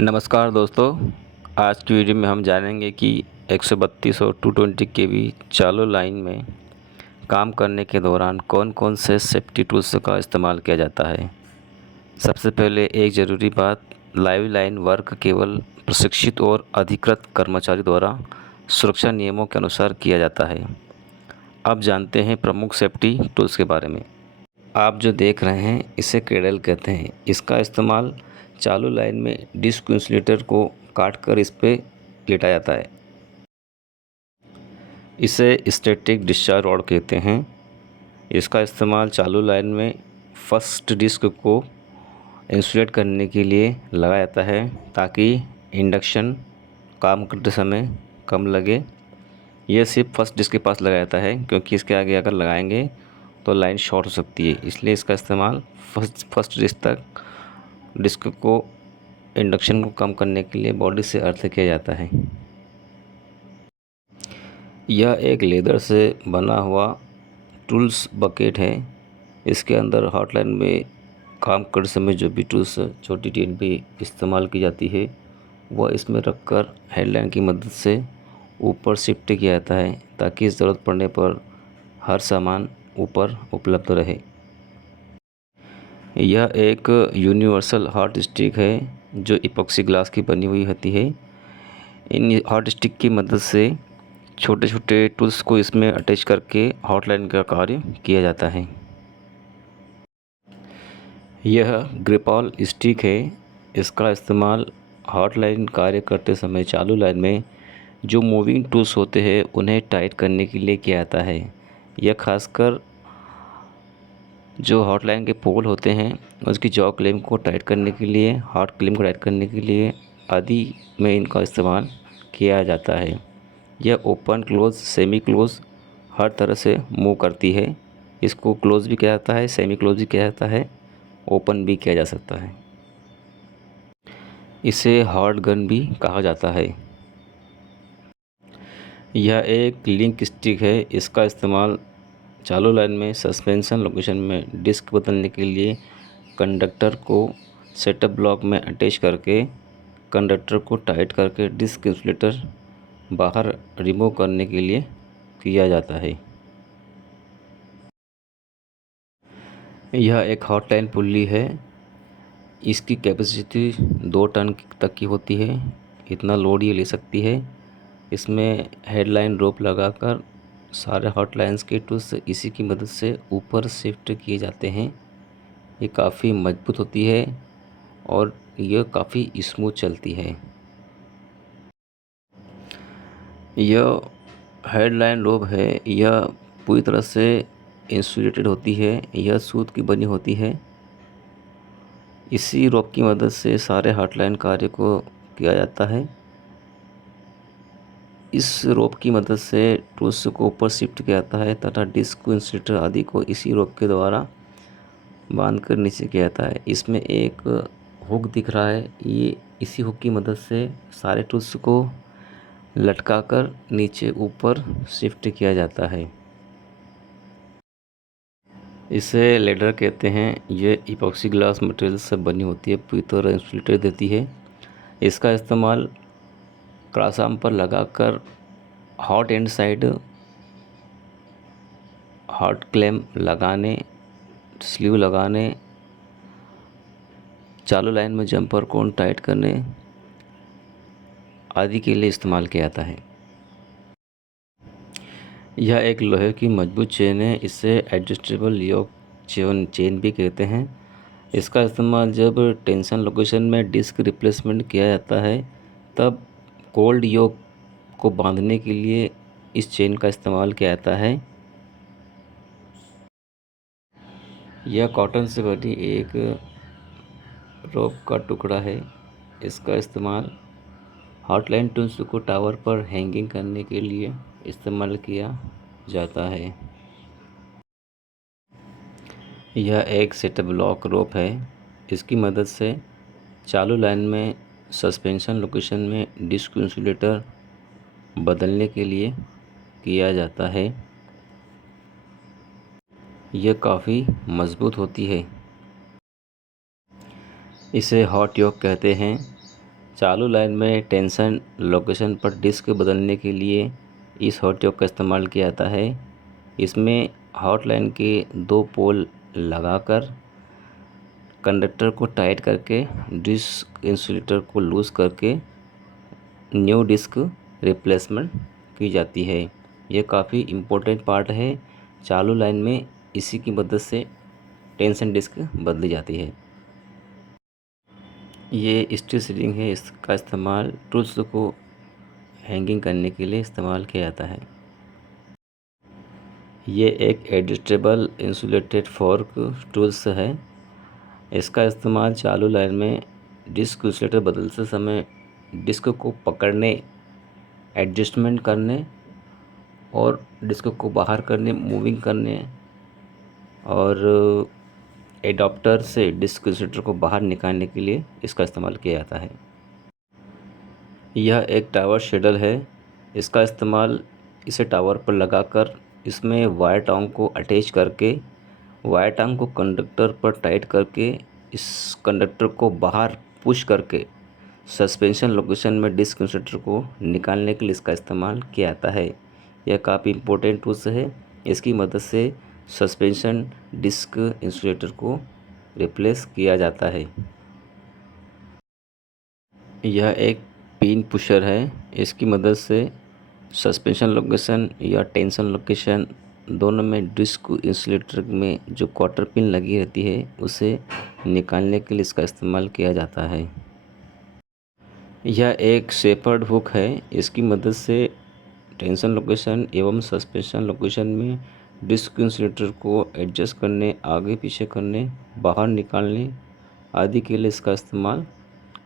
नमस्कार दोस्तों। आज की वीडियो में हम जानेंगे कि 132 और 220 केवी चालू लाइन में काम करने के दौरान कौन-कौन से सेफ्टी टूल्स का इस्तेमाल किया जाता है। सबसे पहले एक ज़रूरी बात, लाइव लाइन वर्क केवल प्रशिक्षित और अधिकृत कर्मचारी द्वारा सुरक्षा नियमों के अनुसार किया जाता है। अब जानते हैं प्रमुख सेफ्टी टूल्स के बारे में। आप जो देख रहे हैं इसे क्रेडल कहते हैं। इसका इस्तेमाल चालू लाइन में डिस्क इंसुलेटर को काटकर इस पे लेटा जाता है। इसे स्टैटिक डिस्चार्ज रॉड कहते हैं। इसका इस्तेमाल चालू लाइन में फर्स्ट डिस्क को इंसुलेट करने के लिए लगाया जाता है ताकि इंडक्शन काम करते समय कम लगे। यह सिर्फ फर्स्ट डिस्क के पास लगाया जाता है क्योंकि इसके आगे अगर लगाएंगे तो लाइन शॉर्ट हो सकती है, इसलिए इसका इस्तेमाल फर्स्ट डिस्क को इंडक्शन को कम करने के लिए बॉडी से अर्थ किया जाता है। यह एक लेदर से बना हुआ टूल्स बकेट है। इसके अंदर हॉटलाइन में काम करते समय जो भी टूल्स छोटी टीन पे इस्तेमाल की जाती है वह इसमें रखकर हेडलाइन की मदद से ऊपर शिफ्ट किया जाता है ताकि ज़रूरत पड़ने पर हर सामान ऊपर उपलब्ध रहे। यह एक यूनिवर्सल हॉट स्टिक है जो इपॉक्सी ग्लास की बनी हुई होती है। इन हॉट स्टिक की मदद से छोटे छोटे टूल्स को इसमें अटैच करके हॉटलाइन का कार्य किया जाता है। यह ग्रिपॉल स्टिक है। इसका इस्तेमाल हॉटलाइन कार्य करते समय चालू लाइन में जो मूविंग टूल्स होते हैं उन्हें टाइट करने के लिए किया जाता है। यह खासकर जो हॉटलाइन के पोल होते हैं उसकी जॉ क्लेम को टाइट करने के लिए, हॉट क्लेम को टाइट करने के लिए आदि में इनका इस्तेमाल किया जाता है। यह open close semi close her तरह से मूव करती है। इसको क्लोज भी किया जाता है, सेमी क्लोज भी किया जाता है, ओपन भी किया जा सकता है। इसे हॉट गन भी कहा जाता है। यह एक लिंक स्टिक है। इसका इस्तेमाल चालू लाइन में सस्पेंशन लोकेशन में डिस्क बदलने के लिए कंडक्टर को सेटअप ब्लॉक में अटैच करके कंडक्टर को टाइट करके डिस्क इंसुलेटर बाहर रिमूव करने के लिए किया जाता है। यह एक हॉटलाइन पुल्ली है। इसकी कैपेसिटी 2 टन तक की होती है। इतना लोड ये ले सकती है। इसमें हेडलाइन रोप लगाकर सारे हॉटलाइंस के टूल्स इसी की मदद से ऊपर शिफ्ट किए जाते हैं। ये काफ़ी मजबूत होती है और यह काफ़ी स्मूथ चलती है। यह हेडलाइन रोप है। यह पूरी तरह से इंसुलेटेड होती है। यह सूत की बनी होती है। इसी रोप की मदद से सारे हॉटलाइन कार्य को किया जाता है। इस रोप की मदद से टूल्स को ऊपर शिफ्ट किया जाता है तथा डिस्क इंसुलेटर आदि को इसी रोप के द्वारा बांधकर नीचे किया जाता है। इसमें एक हुक दिख रहा है। ये इसी हुक की मदद से सारे टूल्स को लटकाकर नीचे ऊपर शिफ्ट किया जाता है। इसे लेडर कहते हैं। ये इपॉक्सी ग्लास मटेरियल से बनी होती है, पूरी तरह इंसुलेटर देती है। इसका इस्तेमाल क्रॉस आर्म पर लगाकर hot and side hot clam लगाने, स्लीव लगाने, चालू लाइन में जंपर कोन टाइट करने आदि के लिए इस्तेमाल किया जाता है। यह एक लोहे की मजबूत चेन है। इसे एडजस्टेबल योक चेन भी कहते हैं। इसका इस्तेमाल जब टेंशन लोकेशन में डिस्क रिप्लेसमेंट किया जाता है तब कोल्ड योक को बांधने के लिए इस चेन का इस्तेमाल किया जाता है। यह कॉटन से बनी एक रोप का टुकड़ा है। इसका इस्तेमाल हॉटलाइन टूल्स को टावर पर हैंगिंग करने के लिए इस्तेमाल किया जाता है। यह एक सेटअप ब्लॉक रोप है। इसकी मदद से चालू लाइन में सस्पेंशन लोकेशन में डिस्क इंसुलेटर बदलने के लिए किया जाता है। यह काफ़ी मज़बूत होती है। इसे हॉट योक कहते हैं। चालू लाइन में टेंशन लोकेशन पर डिस्क बदलने के लिए इस हॉट ट्यूब का इस्तेमाल किया जाता है। इसमें हॉट लाइन के 2 पोल लगाकर कंडक्टर को टाइट करके डिस्क इंसुलेटर को लूज़ करके न्यू डिस्क रिप्लेसमेंट की जाती है। यह काफ़ी इम्पोर्टेंट पार्ट है चालू लाइन में, इसी की मदद से टेंशन डिस्क बदली जाती है। ये स्टील सीलिंग है, इसका इस्तेमाल टूल्स को हैंगिंग करने के लिए इस्तेमाल किया जाता है। ये एक एडजस्टेबल इंसुलेटेड फोर्क टूल्स है। इसका इस्तेमाल चालू लाइन में डिस्क इंसुलेटर बदलते समय डिस्क को पकड़ने, एडजस्टमेंट करने और डिस्क को बाहर करने, मूविंग करने और एडाप्टर से डिस्क इंसुलेटर को बाहर निकालने के लिए इसका इस्तेमाल किया जाता है। यह एक टावर शेडल है। इसका इस्तेमाल इसे टावर पर लगाकर इसमें वायर टांग को अटैच करके वायर टांग को कंडक्टर पर टाइट करके इस कंडक्टर को बाहर पुश करके सस्पेंशन लोकेशन में डिस्क इंसुलेटर को निकालने के लिए इसका इस्तेमाल किया जाता है। यह काफ़ी इम्पोर्टेंट टूल्स है। इसकी मदद से सस्पेंशन डिस्क इंसुलेटर को रिप्लेस किया जाता है। यह एक पिन पुशर है। इसकी मदद से सस्पेंशन लोकेशन या टेंशन लोकेशन दोनों में डिस्क इंसुलेटर में जो क्वार्टर पिन लगी रहती है उसे निकालने के लिए इसका इस्तेमाल किया जाता है। यह एक शेपर्ड हुक है। इसकी मदद से टेंशन लोकेशन एवं सस्पेंशन लोकेशन में डिस्क इंसुलेटर को एडजस्ट करने, आगे पीछे करने, बाहर निकालने आदि के लिए इसका इस्तेमाल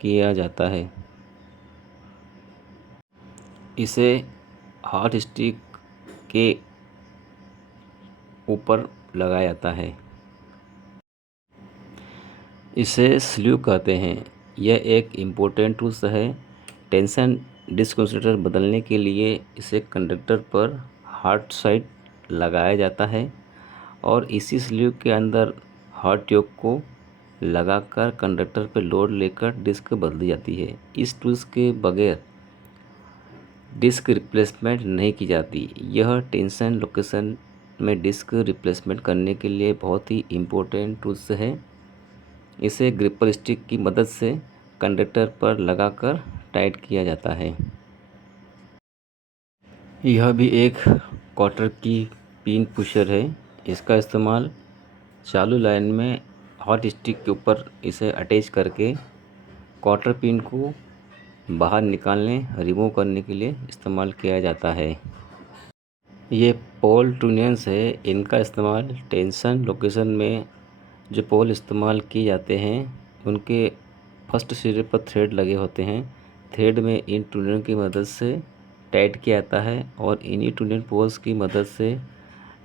किया जाता है। इसे हॉट स्टिक के ऊपर लगाया जाता है। इसे स्लीव कहते हैं। यह एक इम्पोर्टेंट टूल्स है। टेंशन डिस्क इंसुलेटर बदलने के लिए इसे कंडक्टर पर हॉट साइड लगाया जाता है और इसी स्लीव के अंदर हॉट ट्यूब को लगाकर कंडक्टर पर लोड लेकर डिस्क बदली जाती है। इस टूल्स के बगैर डिस्क रिप्लेसमेंट नहीं की जाती। यह टेंशन लोकेशन में डिस्क रिप्लेसमेंट करने के लिए बहुत ही इम्पोर्टेंट टूल्स है। इसे ग्रिपर स्टिक की मदद से कंडक्टर पर लगाकर टाइट किया जाता है। यह भी एक क्वार्टर की पिन पुशर है। इसका इस्तेमाल चालू लाइन में हॉट स्टिक के ऊपर इसे अटैच करके क्वार्टर पिन को बाहर निकालने, रिमूव करने के लिए इस्तेमाल किया जाता है। ये पोल टूनियंस है। इनका इस्तेमाल टेंशन लोकेशन में जो पोल इस्तेमाल किए जाते हैं उनके फर्स्ट सिरे पर थ्रेड लगे होते हैं। थ्रेड में इन टूनियन की मदद से टाइट किया जाता है और इन्हीं टूनियन पोल्स की मदद से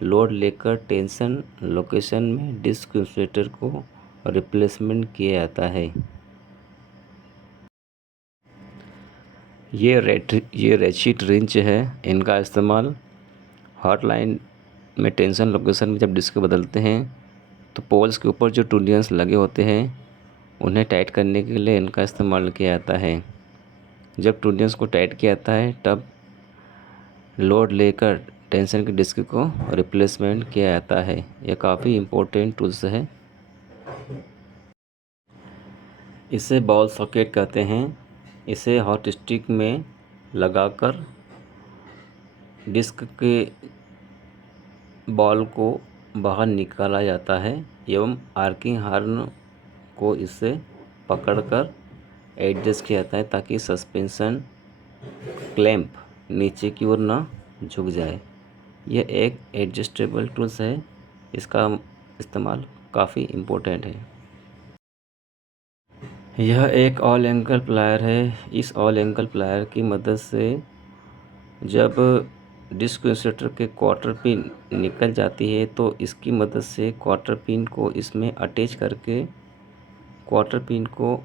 लोड लेकर टेंशन लोकेशन में डिस्क इंसुलेटर को रिप्लेसमेंट किया जाता है। ये रेचिट रिंच है। इनका इस्तेमाल हॉट लाइन में टेंशन लोकेशन में जब डिस्क बदलते हैं तो पोल्स के ऊपर जो टूनियंस लगे होते हैं उन्हें टाइट करने के लिए इनका इस्तेमाल किया जाता है। जब टूनियंस को टाइट किया जाता है तब लोड लेकर टेंशन की डिस्क को रिप्लेसमेंट किया जाता है। यह काफ़ी इम्पोर्टेंट टूल्स है। इसे बॉल सॉकेट कहते हैं। इसे हॉट स्टिक में लगाकर डिस्क के बॉल को बाहर निकाला जाता है एवं आर्किंग हार्न को इससे पकड़कर एडजस्ट किया जाता है ताकि सस्पेंशन क्लैंप नीचे की ओर ना झुक जाए। यह एक एडजस्टेबल टूल्स है। इसका इस्तेमाल काफ़ी इम्पोर्टेंट है। यह एक ऑल एंगल प्लायर है। इस ऑल एंगल प्लायर की मदद से जब डिस्क इंसुलेटर के क्वार्टर पिन निकल जाती है तो इसकी मदद से क्वार्टर पिन को इसमें अटैच करके क्वार्टर पिन को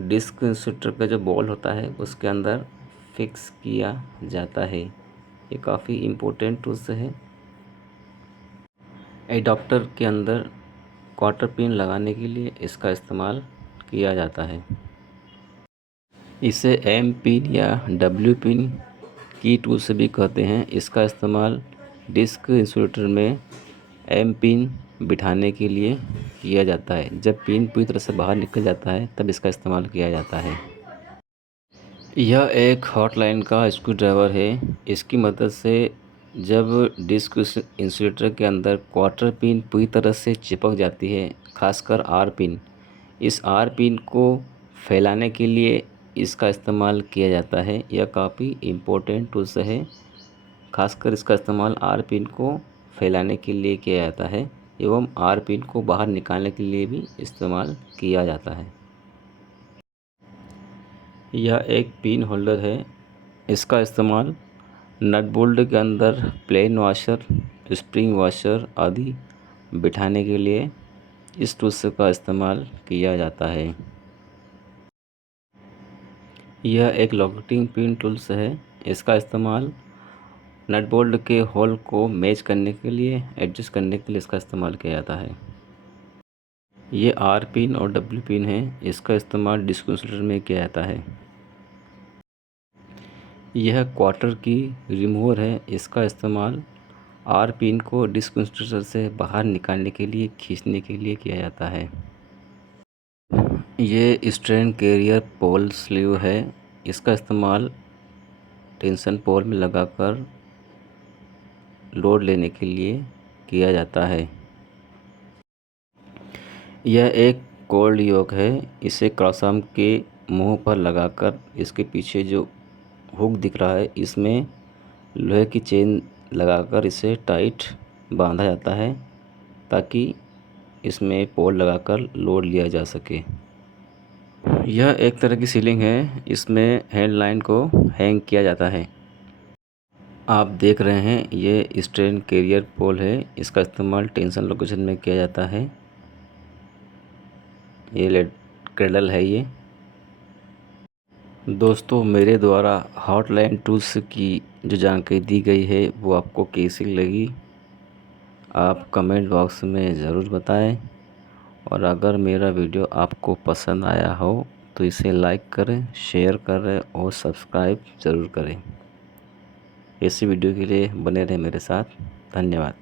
डिस्क इंसुलेटर का जो बॉल होता है उसके अंदर फिक्स किया जाता है। ये काफ़ी इम्पोर्टेंट टूल्स है। एडाप्टर के अंदर क्वार्टर पिन लगाने के लिए इसका इस्तेमाल किया जाता है। इसे एम पिन या डब्ल्यू पिन की टूल से भी कहते हैं। इसका इस्तेमाल डिस्क इंसुलेटर में एम पिन बिठाने के लिए किया जाता है। जब पिन पूरी तरह से बाहर निकल जाता है तब इसका इस्तेमाल किया जाता है। यह एक हॉटलाइन का स्क्रू ड्राइवर है। इसकी मदद से जब डिस्क इंसुलेटर के अंदर क्वार्टर पिन पूरी तरह से चिपक जाती है, खासकर आर पिन, इस आर पिन को फैलाने के लिए इसका इस्तेमाल किया जाता है। यह काफ़ी इम्पोर्टेंट टूल्स है। खासकर इसका इस्तेमाल आर पिन को फैलाने के लिए किया जाता है एवं आर पिन को बाहर निकालने के लिए भी इस्तेमाल किया जाता है। यह एक पिन होल्डर है। इसका इस्तेमाल नट बोल्ट के अंदर प्लेन वाशर, स्प्रिंग वाशर आदि बिठाने के लिए इस टूल्स का इस्तेमाल किया जाता है। यह एक लॉकेटिंग पिन टूल्स है। इसका इस्तेमाल नट बोल्ट के होल को मैच करने के लिए, एडजस्ट करने के लिए इसका इस्तेमाल किया जाता है। ये आर पिन और डब्ल्यू पिन है। इसका इस्तेमाल डिस्क इंसुलेटर में किया जाता है। यह क्वार्टर की रिमूवर है। इसका इस्तेमाल आर पिन को डिस्क इंसुलेटर से बाहर निकालने के लिए, खींचने के लिए किया जाता है। ये स्ट्रेन कैरियर पोल स्लीव है। इसका इस्तेमाल टेंशन पोल में लगाकर लोड लेने के लिए किया जाता है। यह एक कोल्ड योक है। इसे क्रॉस आर्म के मुंह पर लगाकर इसके पीछे जो हुक दिख रहा है, इसमें लोहे की चेन लगाकर इसे टाइट बांधा जाता है ताकि इसमें पोल लगाकर लोड लिया जा सके। यह एक तरह की सीलिंग है। इसमें हैंड लाइन को हैंग किया जाता है। आप देख रहे हैं ये स्ट्रेन कैरियर पोल है। इसका इस्तेमाल टेंशन लोकेशन में किया जाता है। ये क्रेडल है। ये दोस्तों, मेरे द्वारा हॉटलाइन टूल्स की जो जानकारी दी गई है वो आपको कैसी लगी, आप कमेंट बॉक्स में ज़रूर बताएं। और अगर मेरा वीडियो आपको पसंद आया हो तो इसे लाइक करें, शेयर करें और सब्सक्राइब ज़रूर करें। ऐसी वीडियो के लिए बने रहें मेरे साथ। धन्यवाद।